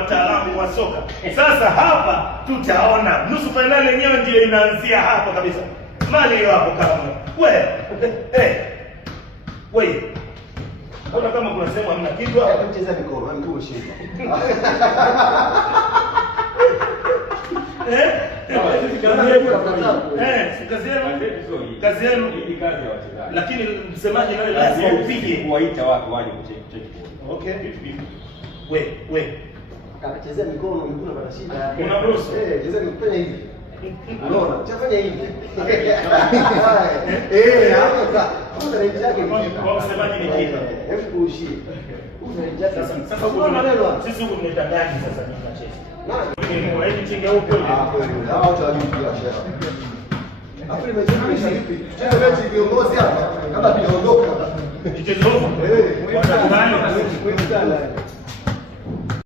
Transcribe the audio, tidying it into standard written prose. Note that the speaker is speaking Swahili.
wataalamu wa soka. Sasa hapa tutaona nusu finali yenyewe ndio inaanzia hapa kabisa. Mali hiyo hapo kama wewe. Mbona kama kuna sehemu hamna kitu hapo? Cheza mikono, mtu ushinda. Kazi yenu ni kazi ya wachezaji. Lakini msemaji nawe lazima upige kuwaita watu waje kucheki. Okay. We. Akachezea mikono, mikono unapata shida. Unaruhusu? Cheza mikono hivi. Unaona? Chafanya hivi. Hapo range yake ni kwa msemaji ni kitu. Hebu kuushie. Sasa sisi huko tunatangani sasa ni tunacheza. Nani? Kwa hiyo chinga huko. Hao watu wajua shera. Afri mechi hivi. Cheza mechi viongozi hapa. Kama tunaondoka. Mchezo huu. Kwa sababu